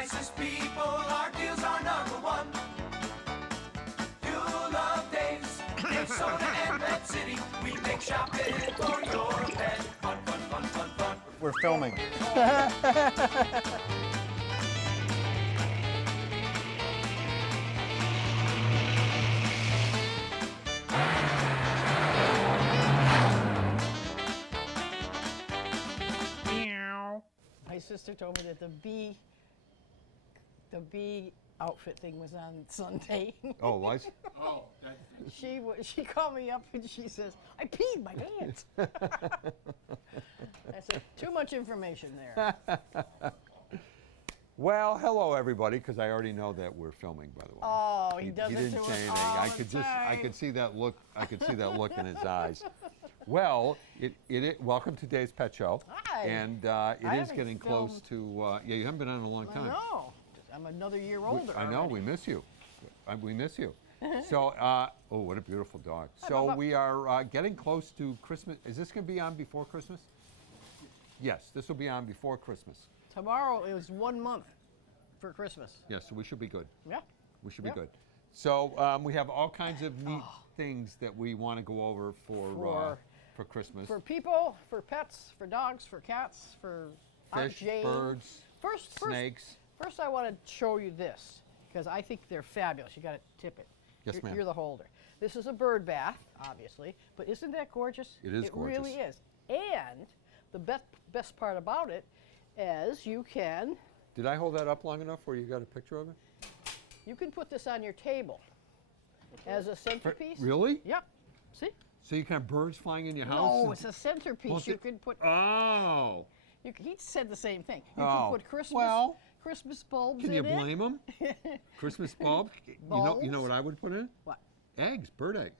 nicest people, our deals are #1. You'll love Dave's, Minnesota and Red City. We make shopping for your pet fun, fun, fun, fun, fun. We're filming. My sister told me that the bee outfit thing was on Sunday. Oh, it was? Oh, She called me up and she says, I peed my pants. I said, too much information there. Well, hello everybody, because I already know that we're filming, by the way. Oh, he does He it didn't to say us anything. all I the could just, I time. could see that look. I could see that look in his eyes. Well, welcome to Dave's Pet Show. Hi. And it is haven't getting close filmed- to. Yeah, you haven't been on in a long I time. know. I'm another year older. I know. already. We miss you. We miss you. So, oh, what a beautiful dog. Hi, So Bubba. we are getting close to Christmas. Is this going to be on before Christmas? Yes, this will be on before Christmas. Tomorrow is 1 month for Christmas. Yes, so we should be good. Yeah. We should Yep. be good. So we have all kinds of neat things that we want to go over for Christmas. For people, for pets, for dogs, for cats, for Aunt Fish, Jane. birds, First, snakes. First, I want to show you this because I think they're fabulous. You got to tip it. Yes, you're, ma'am. You're the holder. This is a bird bath, obviously, but isn't that gorgeous? It is It gorgeous. really is. And the best part about it is you can Did I hold that up long enough where you got a picture of it? put this on your table as a centerpiece. Really? Yep. See? So you can have birds flying in your house? No, and- it's a centerpiece. Well, You see- can put. Oh. He said the same thing. You Oh, can put Christmas bulbs Can in you it. blame them? Christmas bulb? You know what I would put in? What? Eggs,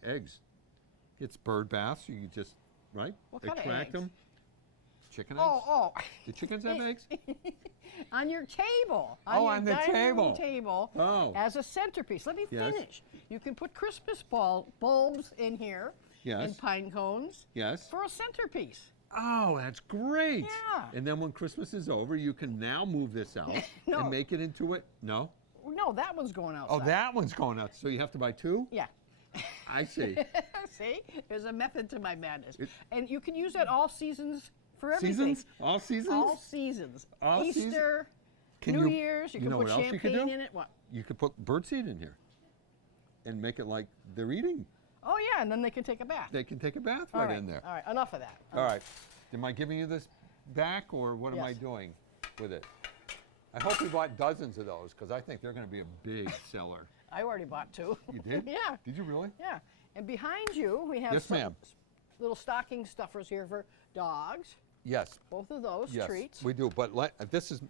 eggs. It's bird bath, so you just, right? What kind of Extract eggs? them. Chicken eggs? Oh. Do chickens have eggs? On your table. Oh, your on the dining room table. table. Oh. As a centerpiece. Let me Yes. finish. You can put Christmas bulbs in here. Yes. And pine cones. Yes. For a centerpiece. Oh, that's great. Yeah. And then when Christmas is over, you can now move this out No. and make it into it. No? No, that one's going outside. Oh, that one's going out. So you have to buy two? Yeah. I see. See? There's a method to my madness. It- And you can use that all seasons for everything. Seasons? All seasons? All seasons. All season- Easter, Can New you- Year's, you you can know put what else you can champagne do? in it. What? You could put birdseed in here and make it like they're eating. Oh, yeah, and then they can take a bath. They can take a bath All right right. in there. All right, enough of that. All right. Am I giving you this back, or what am I Yes. doing with it? I hope we bought dozens of those, because I think they're going to be a big seller. I already bought two. You did? Yeah. Did you really? Yeah. And behind you, we have Yes, some ma'am. little stocking stuffers here for dogs. Yes. Both of those Yes, treats. we do. But this is,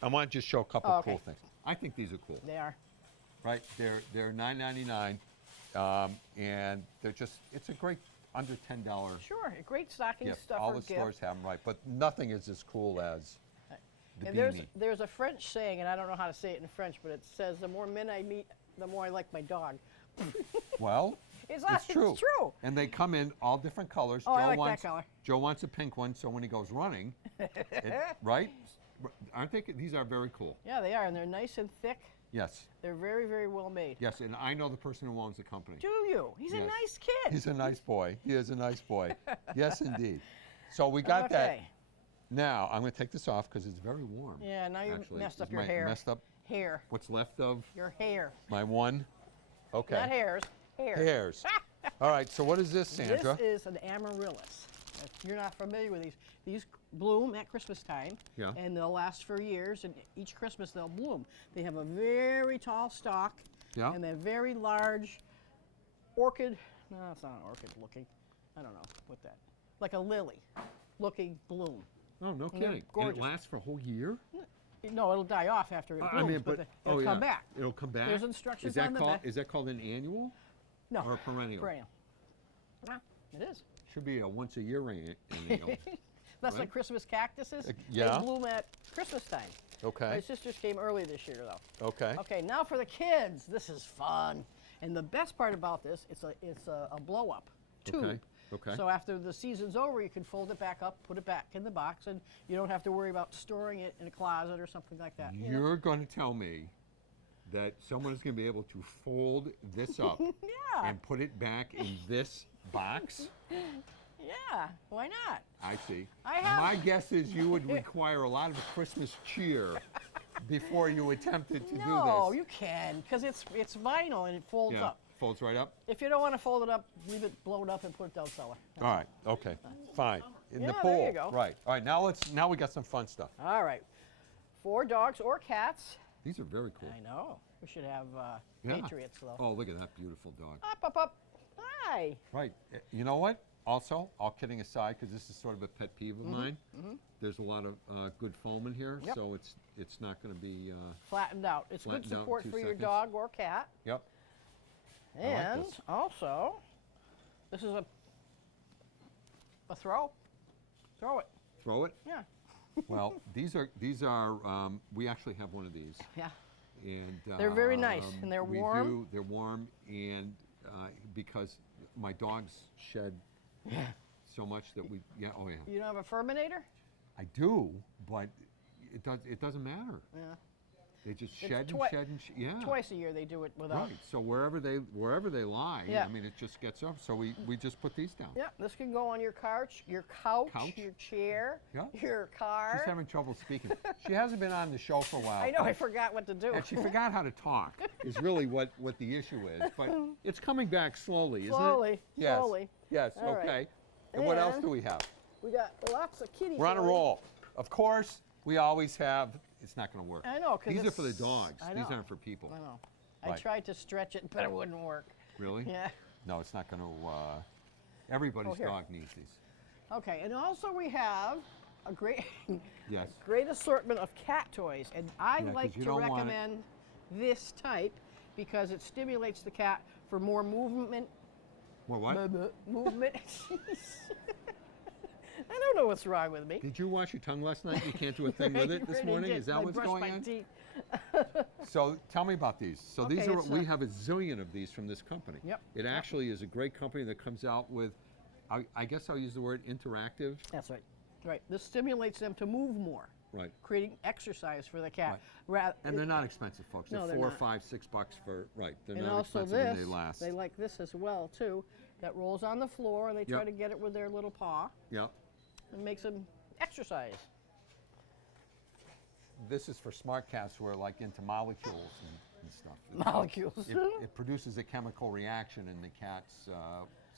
I want to just show a couple Oh, of cool okay. things. I think these are cool, They are. right? They're $9.99, and they're just, it's a great under $10 Sure, a great stocking gift. stuffer All the gift. stores have them, right? But nothing is as cool as the And beanie. there's a French saying, and I don't know how to say it in French, but it says, the more men I meet, the more I like my dog. Well, It's true. It's true. And they come in all different colors. Oh, I like that color. Joe wants a pink one, so when he goes running, right? Aren't they? These are very cool. Yeah, they are, and they're nice and thick. Yes, They're very, very well made. yes, and I know the person who owns the company. Do you? He's a Yes. nice kid. He's a nice boy. He is a nice boy. Yes, indeed. So we got that. Okay. Now I'm going to take this off because it's very warm. Yeah, now you actually. messed up Is your my- hair. Messed up Hair. what's left of Your hair. my one. Okay. Not hairs. Hair. Hairs. All right. So what is this, Sandra? This is an amaryllis. If you're not familiar with these bloom at Christmas time, Yeah. and they'll last for years, and each Christmas they'll bloom. They have a very tall stalk, Yeah. and they're very large orchid, no, it's not an orchid looking, I don't know, what that, like a lily looking bloom. Oh, no they're kidding. And it gorgeous. lasts for a whole year? No, it'll die off after it blooms, but it'll oh, come yeah. back. It'll come back. There's instructions is that on the called, back. Is that called an annual? No, or a perennial? perennial. Ah, it is. Should be a once a year annual. That's Right? like Christmas cactuses. yeah. They bloom at Christmas time. Okay. My sisters came early this year, though. Okay. Okay, now for the kids. This is fun. And the best part about this, it's a blow-up tube. Okay. Okay. So after the season's over, you can fold it back up, put it back in the box, and you don't have to worry about storing it in a closet or something like that. you know? You're going to tell me that someone is going to be able to fold this up Yeah. and put it back in this box? Yeah, why not? I see. I have- My guess is you would require a lot of Christmas cheer before you attempted to do this. No, you can, because it's vinyl and it folds Yeah, up. folds right up. If you don't want to fold it up, leave it blow it up and put it down cellar. All right. Okay. Fine. In the Yeah, pool. there you go. Right. All right. Now we got some fun stuff. All right. For dogs or cats. These are very cool. I know. We should have Yeah. Patriots, though. Oh, look at that beautiful dog. Up, up, up. Hi. Right. You know what? Also, all kidding aside, because this is sort of a pet peeve of mine, there's a lot of good foam in here, Yep. so it's not going to be. Flattened out. It's good Flattened out in support 2 for your seconds. dog or cat. Yep. like And this. also, this is a throw. Throw it. Throw it. Yeah. Well, these are. We actually have one of these, Yeah. and They're very nice, and they're we warm. do. They're warm, and because my dogs shed so much that we. Yeah. Oh yeah. You don't have a Furminator? I do, but it doesn't matter. Yeah. They just It's shed and twi- shed and yeah. Twice a year they do it without. Right. So wherever they lie, Yeah. I mean, it just gets up. So we just put these down. Yeah, this can go on your couch, your chair, Yeah. your car. She's having trouble speaking. She hasn't been on the show for a while. I know, I forgot what to do. And she forgot how to talk. Is really what the issue is. But it's coming back slowly, isn't it? Slowly, Yes. slowly. Yes. All right. Okay. And what else And do we have? We got lots of kitty We're on a toys. roll. Of course, we always have. It's not going to work. I know, 'cause these are for the it's- dogs. I These know. aren't for people. I know. I Right. tried to stretch it, but it wouldn't work. Really? Yeah. No, it's not going to. Everybody's here. dog needs these. Okay, and also we have a great, Yes. great assortment of cat toys, and I Yeah, 'cause like you to don't want it- recommend this type because it stimulates the cat for more movement. Well, what? Movement. Jeez. I don't know what's wrong with me. Did you wash your tongue last night? You can't do a thing with I it this really morning? did. Is that I what's brushed going my on? teeth. So tell me about these. So these Okay, are it's we a- have a zillion of these from this company. Yep. It actually is a great company that comes out with, I guess I'll use the word interactive. That's right. Right. This stimulates them to move more, Right. creating exercise for the cat. And they're not expensive, folks. No, they're they're $4, not. $5, $6 for right. They're And not also expensive this, and they last. they like this as well too. That rolls on the floor, and they try Yep. to get it with their little paw. Yep. and makes them exercise. This is for smart cats who are like into molecules and stuff. Molecules. It produces a chemical reaction in the cat's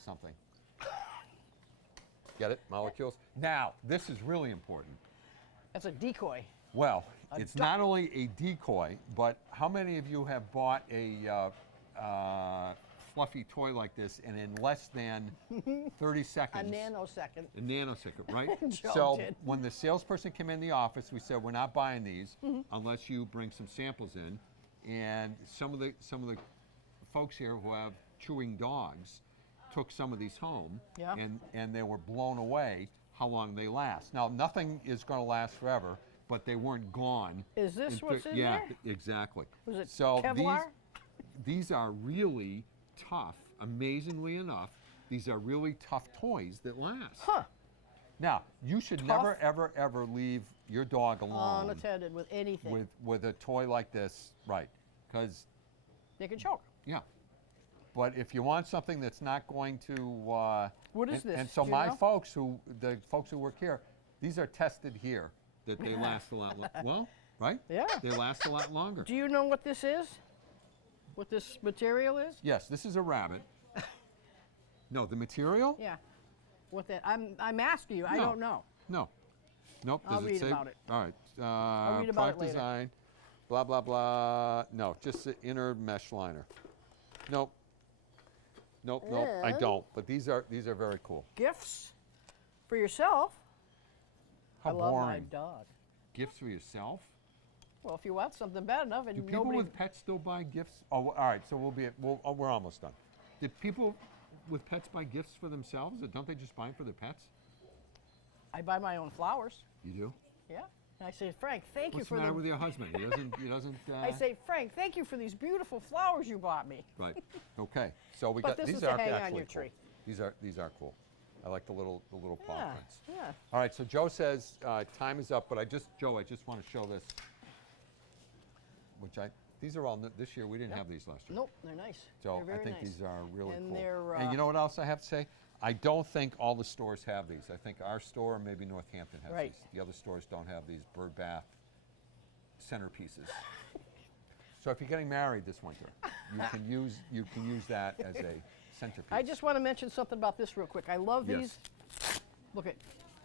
something. Get it? Molecules? Now, this is really important. That's a decoy. Well, A it's duck. not only a decoy, but how many of you have bought a fluffy toy like this and in less than 30 A seconds? nanosecond. A nanosecond, right? Joe So did. when the salesperson came in the office, we said, we're not buying these Mm-hmm. unless you bring some samples in. And some of the folks here who have chewing dogs took some of these home, Yeah. and they were blown away how long they last. Now, nothing is going to last forever, but they weren't gone. Is this what's in yeah, there? exactly. Was it so Kevlar? These are really tough. Amazingly enough, these are really tough toys that last. Huh. Now, you should never, ever, ever leave your dog alone Unattended with anything. with a toy like this, right? Because, They can choke. yeah. But if you want something that's not going to, What is and, this? And so Do you my know? the folks who work here, these are tested here that they last a lot. Well, right? Yeah. They last a lot longer. Do you know what this is? What this material is? Yes, this is a rabbit. No, the material? Yeah. What that? I'm asking you. I No. don't know. No. Nope. I'll Does read it say? about it. All right. I'll read about product it later. design. Blah blah blah. No, just the inner mesh liner. Nope. Nope. Nope. I And- don't. But these are very cool. Gifts for yourself. How I love my boring. dog. Gifts for yourself? Well, if you want something bad enough, and Do people nobody. with pets still buy gifts? Oh, all right. So we're almost done. Did people with pets buy gifts for themselves, or don't they just buy them for their pets? I buy my own flowers. You do. Yeah. And I say, Frank, thank you What's for the matter the. with your husband? He doesn't. He doesn't. I say, Frank, thank you for these beautiful flowers you bought me. Right. Okay. So we But got this these is to are hang on actually your cool. tree. These are cool. I like the little paw Yeah, prints. yeah. All right, so Joe says time is up, but Joe, I just want to show this, these are all this year. We didn't have these last year. Nope, they're nice. So they're very I think nice. these are really And cool. they're, and you know what else I have to say? I don't think all the stores have these. I think our store, maybe Northampton, has Right. these. The other stores don't have these Birdbath centerpieces. So if you're getting married this winter, you can use that as a centerpiece. I just want to mention something about this real quick. I love Yes. these. Look at,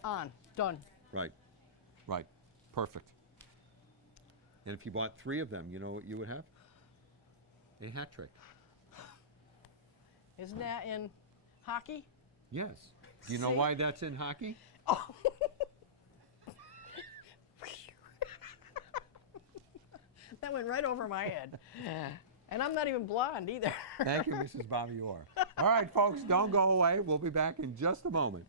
on, done. Right, right, perfect. And if you bought 3 of them, you know what you would have? A hat trick. Isn't that in hockey? Yes. Do you know See? why that's in hockey? That went right over my head. And I'm not even blonde either. Thank you, Mrs. Bobby Orr. All right, folks, don't go away. We'll be back in just a moment.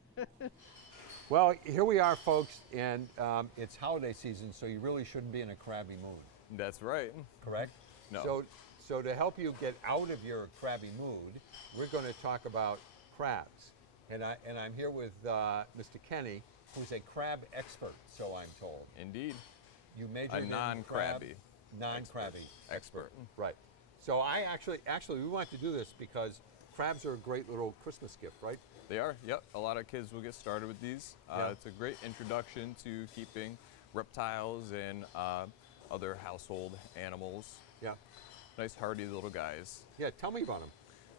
Well, here we are, folks, and it's holiday season, so you really shouldn't be in a crabby mood. That's right. Correct? No. So to help you get out of your crabby mood, we're going to talk about crabs. And I'm here with Mr. Kenny, who's a crab expert, so I'm told. Indeed. You majored in non-crabby non-crabby expert. Right. So I actually we wanted to do this because crabs are a great little Christmas gift, right? They are. Yep. A lot of kids will get started with these. Yeah. It's a great introduction to keeping reptiles and other household animals. Yeah. Nice hardy little guys. Yeah. Tell me about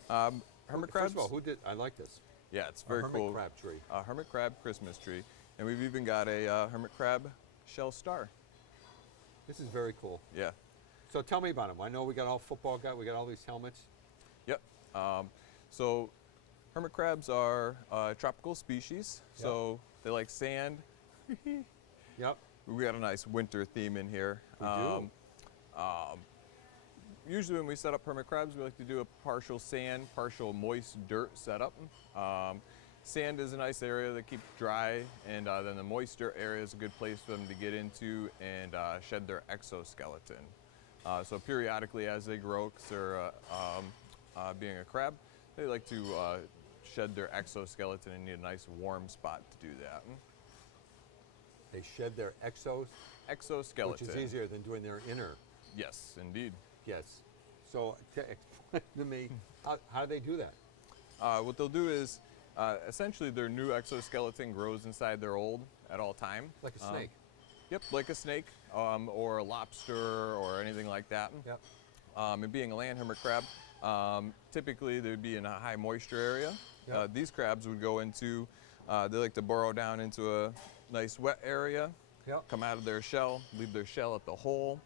them. Hermit crabs. First of all, I like this. Yeah, it's very hermit cool. crab tree. Hermit crab Christmas tree, and we've even got a hermit crab shell star. This is very cool. Yeah. So tell me about them. I know we got all football guys. We got all these helmets. Yep. So hermit crabs are a tropical species, Yep. so they like sand. Yep. We got a nice winter theme in here. We do. Usually when we set up hermit crabs, we like to do a partial sand, partial moist dirt setup. Sand is a nice area to keep dry, and then the moist dirt area is a good place for them to get into and shed their exoskeleton. So periodically as they grow, because they're being a crab, they like to shed their exoskeleton and need a nice warm spot to do that. They shed their Exoskeleton. which is easier than doing their inner. Yes, indeed. Yes. So explain to me, how do they do that? What they'll do is, essentially their new exoskeleton grows inside their old at all time. Like a snake. Yep, like a snake or a lobster or anything like that. Yep. And being a land hermit crab, typically they'd be in a high moisture area. Yep. These crabs would go into, they like to burrow down into a nice wet area, Yep. come out of their shell, leave their shell at the hole,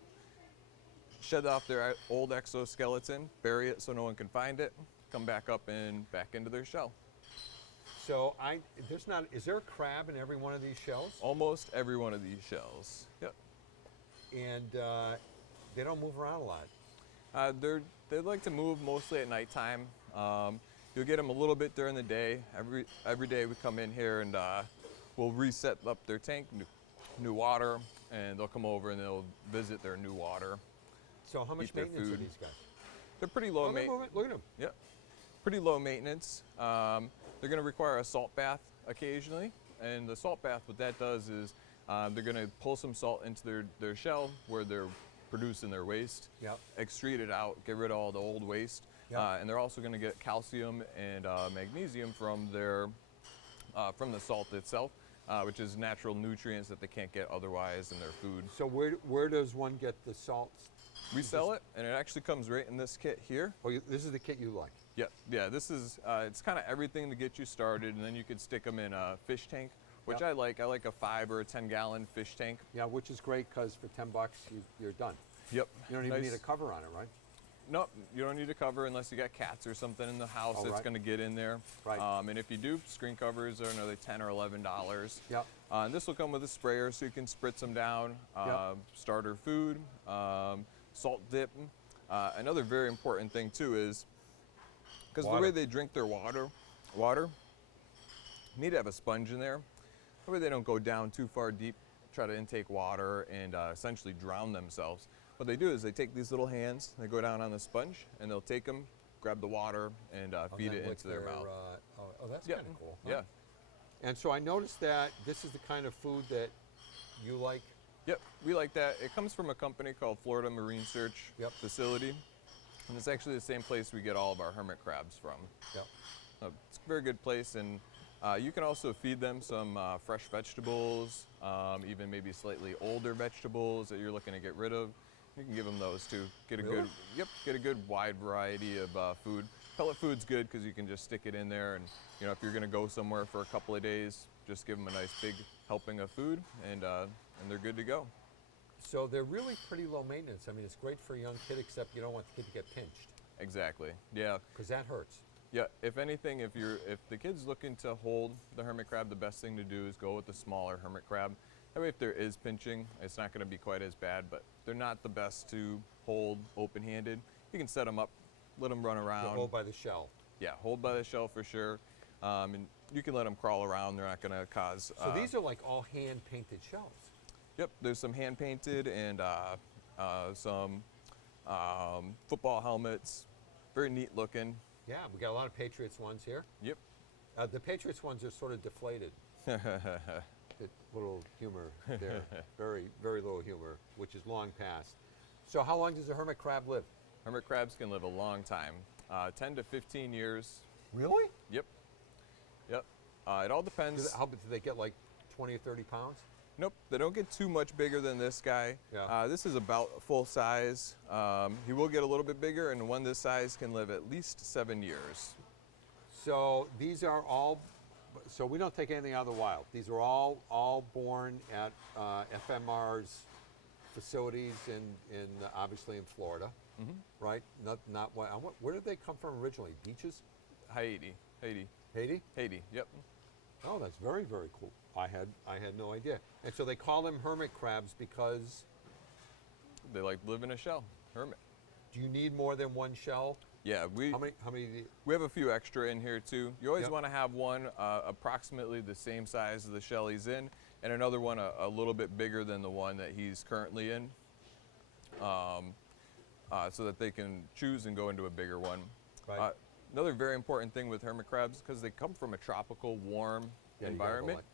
shed off their old exoskeleton, bury it so no one can find it, come back up and back into their shell. So is there a crab in every one of these shells? Almost every one of these shells. Yep. And they don't move around a lot. They like to move mostly at nighttime. You'll get them a little bit during the day. Every day we come in here and we'll reset up their tank, new water, and they'll come over and they'll visit their new water. So how much Eat their maintenance are food. these guys? They're pretty low Oh, they're maintenance. moving. Look at them. Yep. Pretty low maintenance. They're going to require a salt bath occasionally, and the salt bath, what that does is they're going to pull some salt into their shell where they're producing their waste, Yep. extrude it out, get rid of all the old waste, Yep. and they're also going to get calcium and magnesium from from the salt itself, which is natural nutrients that they can't get otherwise in their food. So where does one get the salts? We sell it, and it actually comes right in this kit here. Oh, this is the kit you like. Yeah. This is it's kind of everything to get you started, and then you could stick them in a fish tank, which Yep. I like. I like a 5 or a 10-gallon fish tank. Yeah, which is great because for $10 you're done. Yep. You don't even Nice. need a cover on it, right? Nope, you don't need a cover unless you got cats or something in the house Oh, that's right. going to get in there. Right. And if you do, screen covers are another $10 or $11. Yep. And this will come with a sprayer, so you can spritz them down. Yep. Starter food, salt dip. Another very important thing too is because the Water. way they drink their water, you need to have a sponge in there. That way they don't go down too far deep, try to intake water and essentially drown themselves. What they do is they take these little hands, they go down on the sponge, and they'll take them, grab the water, and feed then it lick into their mouth. oh, that's Yeah. kind of cool. Huh? Yeah. And so I noticed that this is the kind of food that you like. Yep, we like that. It comes from a company called Florida Marine Search Yep. Facility, and it's actually the same place we get all of our hermit crabs from. Yep. It's a very good place, and you can also feed them some fresh vegetables, even maybe slightly older vegetables that you're looking to get rid of. You can give them those too. Get a Really? good, get a good wide variety of food. Pellet food's good because you can just stick it in there, and if you're going to go somewhere for a couple of days, just give them a nice big helping of food, and they're good to go. So they're really pretty low maintenance. I mean, it's great for a young kid, except you don't want the kid to get pinched, Exactly. Yeah. because that hurts. Yeah, if anything, if the kid's looking to hold the hermit crab, the best thing to do is go with the smaller hermit crab. That way, if there is pinching, it's not going to be quite as bad, but they're not the best to hold open-handed. You can set them up, let them run They're around. hold by the shell. Yeah, hold by the shell for sure. And you can let them crawl around. They're not going to cause. So these are like all hand-painted shells. Yep, there's some hand-painted and some football helmets. Very neat looking. Yeah, we got a lot of Patriots ones here. Yep. The Patriots ones are sort of deflated. Little humor there. Very, very little humor, which is long past. So how long does a hermit crab live? Hermit crabs can live a long time, 10 to 15 years. Really? Yep. Yep. It all depends. How big do they get, like 20 or 30 pounds? Nope, they don't get too much bigger than this guy. Yeah. This is about full size. He will get a little bit bigger, and one this size can live at least 7 years. So these are all, so we don't take anything out of the wild. These are all born at FMR's facilities in obviously in Florida, right? Not where did they come from originally? Beaches? Haiti. Haiti? Yep. Oh, that's very, very cool. I had no idea. And so they call them hermit crabs because They like to live in a shell. Hermit. do you need more than one shell? Yeah, How many do you, we have a few extra in here too. You always Yep. want to have one approximately the same size as the shell he's in, and another one a little bit bigger than the one that he's currently in, so that they can choose and go into a bigger one. Right. Another very important thing with hermit crabs, because they come from a tropical, warm Yeah, you gotta go environment. light.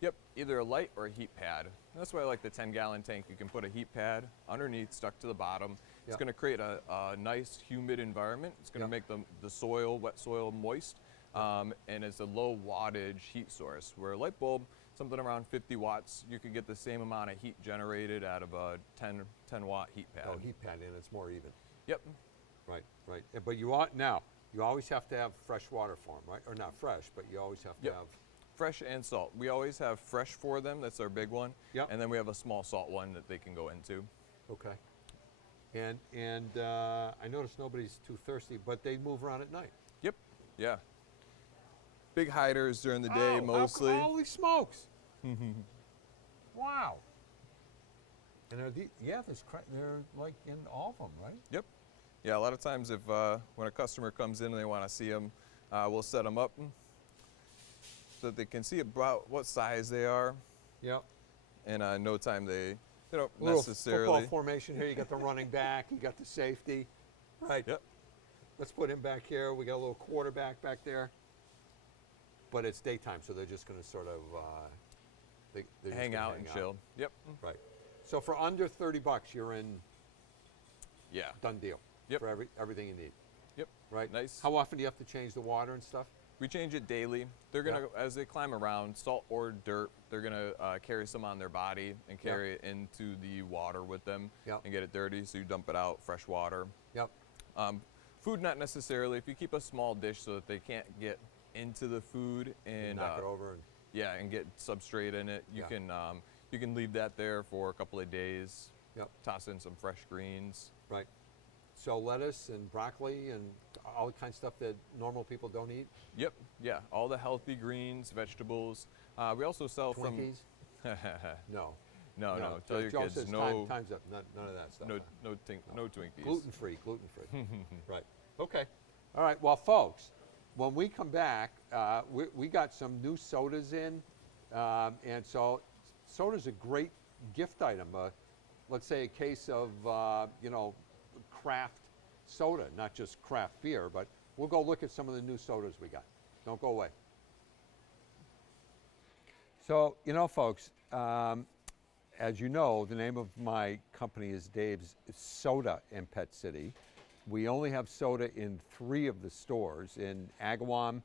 Yep, either a light or a heat pad. And that's why I like the 10-gallon tank. You can put a heat pad underneath, stuck to the bottom. It's Yep. going to create a nice, humid environment. It's going to Yep. make the soil, wet soil, moist. And it's a low wattage heat source. Where a light bulb, something around 50 watts, you could get the same amount of heat generated out of a 10 watt heat pad. oh, heat pad in, it's more even. Yep. Right. But you always have to have fresh water for them, right? Or not fresh, but you always have to Yep. have. Fresh and salt. We always have fresh for them. That's our big one. Yep. And then we have a small salt one that they can go into. Okay. And I noticed nobody's too thirsty, but they move around at night. Yep. Yeah. Big hiders during the day Oh, mostly. Holy smokes! Wow. And they're like in all of them, right? Yep. Yeah, a lot of times if when a customer comes in and they want to see them, we'll set them up so that they can see about what size they are. Yep. And in no time they don't Little necessarily. football formation here. You got the running back. You got the safety. Right. Yep. Let's put him back here. We got a little quarterback back there. But it's daytime, so they're just going to sort of they're just Hang gonna out and chill. Yep. Right. So for under $30, you're in. Yeah. Done deal. Yep. For everything you need. Yep. Right. Nice. How often do you have to change the water and stuff? We change it daily. They're gonna, as they climb around, salt or dirt, they're gonna carry some on their body and carry it into the water with them Yep. and get it dirty. So you dump it out, fresh water. Yep. Food, not necessarily. If you keep a small dish so that they can't get into the food and Knock it over and. yeah, and get substrate in it, you Yeah. can leave that there for a couple of days. Yep. Toss in some fresh greens. Right. So lettuce and broccoli and all the kind of stuff that normal people don't eat. Yep. Yeah. All the healthy greens, vegetables. We also sell Twinkies? from. No. No. Tell your Joe kids says no. Time's up. None of that stuff. No Twinkies. Gluten free. Right. Okay. All right. Well, folks, when we come back, we got some new sodas in, and so soda's a great gift item. Let's say a case of craft soda, not just craft beer, but we'll go look at some of the new sodas we got. Don't go away. So, you know, folks, as you know, the name of my company is Dave's Soda in Pet City. We only have soda in 3 of the stores, in Agawam,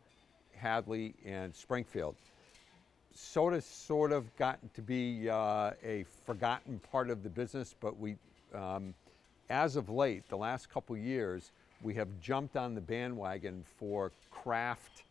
Hadley, and Springfield. Soda's sort of gotten to be a forgotten part of the business, but we, as of late, the last couple years, we have jumped on the bandwagon for craft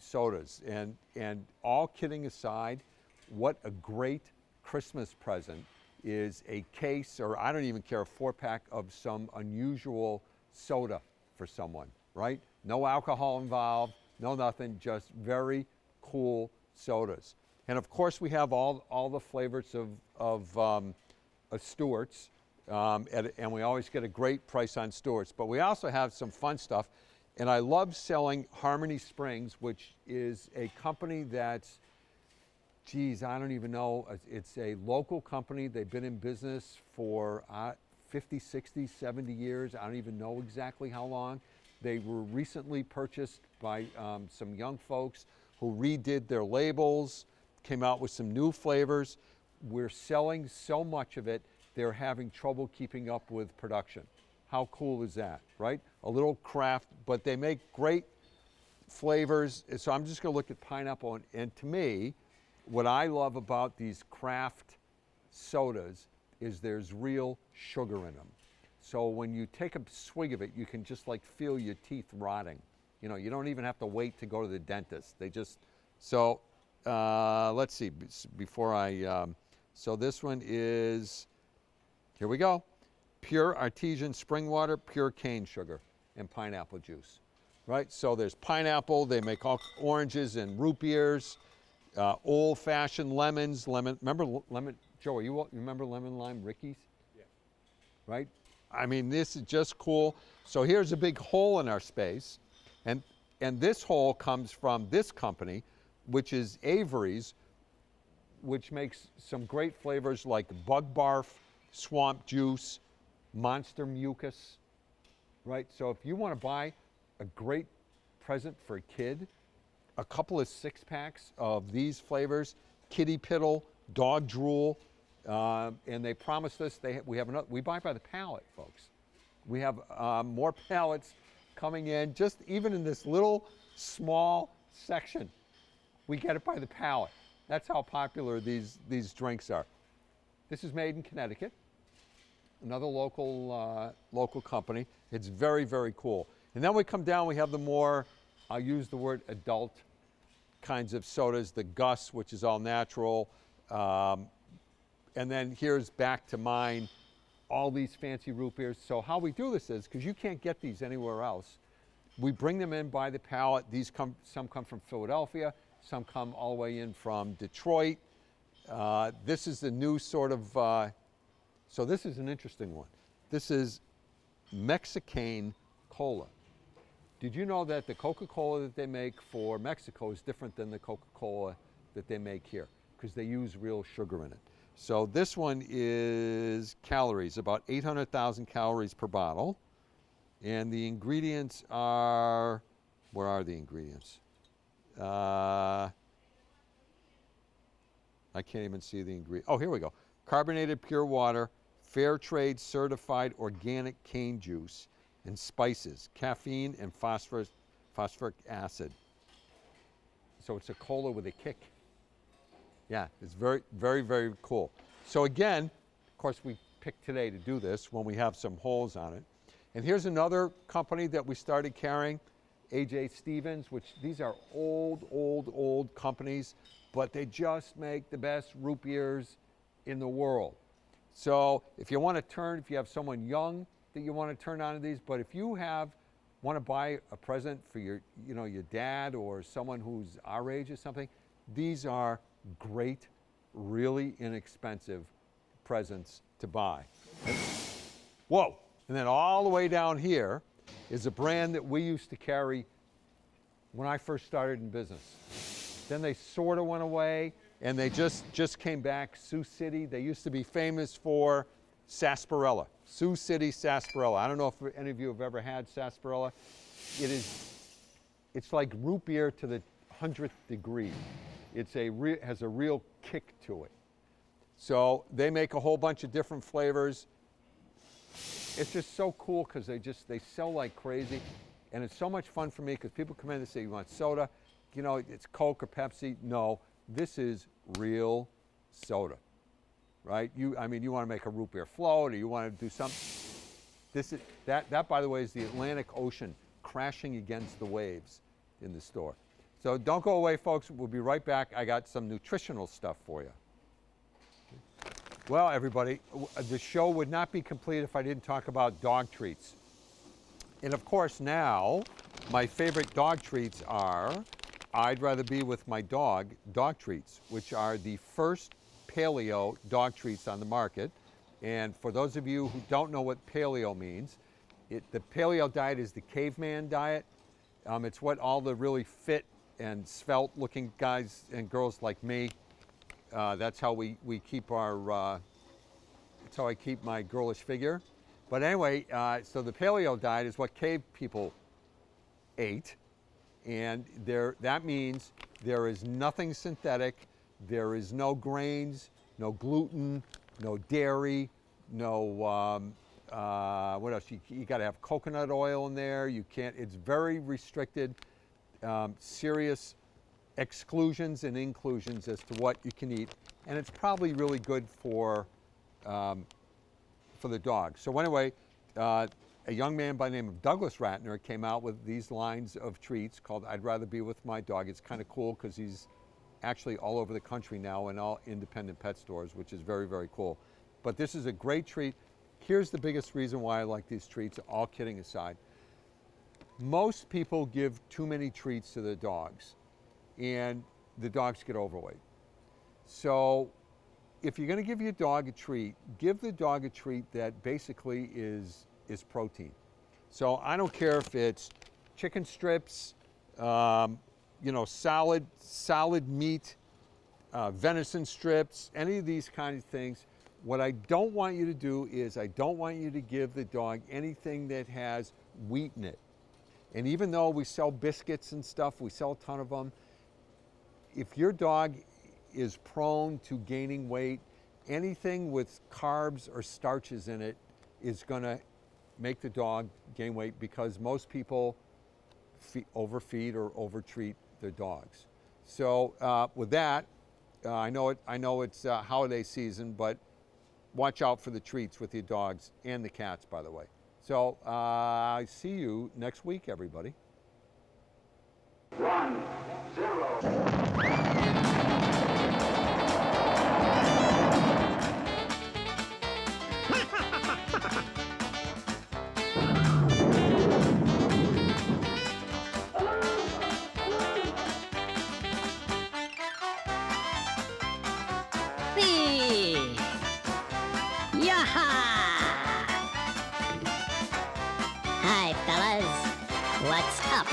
sodas. And all kidding aside, what a great Christmas present is a case, or I don't even care, a 4-pack of some unusual soda for someone, right? No alcohol involved, no nothing, just very cool sodas. And of course we have all the flavors of Stewart's, and we always get a great price on Stewart's, but we also have some fun stuff. And I love selling Harmony Springs, which is a company that's, geez, I don't even know. It's a local company. They've been in business for 50, 60, 70 years. I don't even know exactly how long. They were recently purchased by some young folks who redid their labels, came out with some new flavors. We're selling so much of it, they're having trouble keeping up with production. How cool is that, right? A little craft, but they make great flavors. So I'm just gonna look at pineapple, and to me, what I love about these craft sodas is there's real sugar in them. So when you take a swig of it, you can just like feel your teeth rotting. You know, you don't even have to wait to go to the dentist. They just, so let's see, before I, so this one is, here we go. Pure artesian spring water, pure cane sugar, and pineapple juice, right? So there's pineapple, they make all oranges and root beers, old-fashioned lemons, remember lemon, Joe, you remember lemon lime Ricky's? Yeah. Right? I mean, this is just cool. So here's a big hole in our space, and this hole comes from this company, which is Avery's, which makes some great flavors like bug barf, swamp juice, monster mucus, right? So if you want to buy a great present for a kid, a couple of 6-packs of these flavors, kitty piddle, dog drool, and they promised us we have enough. We buy by the pallet, folks. We have more pallets coming in, just even in this little small section. We get it by the pallet. That's how popular these drinks are. This is made in Connecticut. Another local company. It's very, very cool. And then we come down, we have the more, I'll use the word adult kinds of sodas, the Gus, which is all natural. And then here's back to mine, all these fancy root beers. So how we do this is, because you can't get these anywhere else, we bring them in by the pallet. Some come from Philadelphia, some come all the way in from Detroit. This is the new sort of, so this is an interesting one. This is Mexican cola. Did you know that the Coca-Cola that they make for Mexico is different than the Coca-Cola that they make here? Because they use real sugar in it. So this one is calories, about 800,000 calories per bottle. And the ingredients are, where are the ingredients? I can't even see the ingredient. Oh, here we go. Carbonated pure water, fair trade certified organic cane juice, and spices, caffeine and phosphoric acid. So it's a cola with a kick. Yeah, it's very, very, very cool. So again, of course, we picked today to do this when we have some holes on it. And here's another company that we started carrying, A.J. Stevens, which these are old companies, but they just make the best root beers in the world. So if you want to if you have someone young that you want to turn on to these, but if you want to buy a present for your dad or someone who's our age or something, these are great, really inexpensive presents to buy. Whoa! And then all the way down here is a brand that we used to carry when I first started in business. Then they sort of went away, and they just came back, Sioux City. They used to be famous for sarsaparilla, Sioux City sarsaparilla. I don't know if any of you have ever had sarsaparilla. It's like root beer to the 100th degree. has a real kick to it. So they make a whole bunch of different flavors. It's just so cool because they sell like crazy, and it's so much fun for me because people come in and say, you want soda? You know, it's Coke or Pepsi. No, this is real soda, right? I mean, you want to make a root beer float, or you want to do something. That, by the way, is the Atlantic Ocean crashing against the waves in the store. So don't go away, folks. We'll be right back. I got some nutritional stuff for you. Well, everybody, the show would not be complete if I didn't talk about dog treats. And of course now, my favorite dog treats are, I'd rather be with my dog treats, which are the first paleo dog treats on the market. And for those of you who don't know what paleo means, the paleo diet is the caveman diet. It's what all the really fit and svelte looking guys and girls like me, that's how we keep that's how I keep my girlish figure. But anyway, so the paleo diet is what cave people ate. And that means there is nothing synthetic, there is no grains, no gluten, no dairy, no, what else? You got to have coconut oil in there. You can't, it's very restricted, serious exclusions and inclusions as to what you can eat. And it's probably really good for the dog. So anyway, a young man by the name of Douglas Ratner came out with these lines of treats called I'd Rather Be With My Dog. It's kind of cool because he's actually all over the country now in all independent pet stores, which is very, very cool. But this is a great treat. Here's the biggest reason why I like these treats, all kidding aside. Most people give too many treats to the dogs, and the dogs get overweight. So if you're going to give your dog a treat, give the dog a treat that basically is protein. So I don't care if it's chicken strips, you know, solid meat, venison strips, any of these kinds of things. What I don't want you to do is I don't want you to give the dog anything that has wheat in it. And even though we sell biscuits and stuff, we sell a ton of them, if your dog is prone to gaining weight, anything with carbs or starches in it is going to make the dog gain weight because most people overfeed or overtreat their dogs. So with that, I know it's holiday season, but watch out for the treats with your dogs and the cats, by the way. So I see you next week, everybody. 1, 0. Hi, fellas. What's up?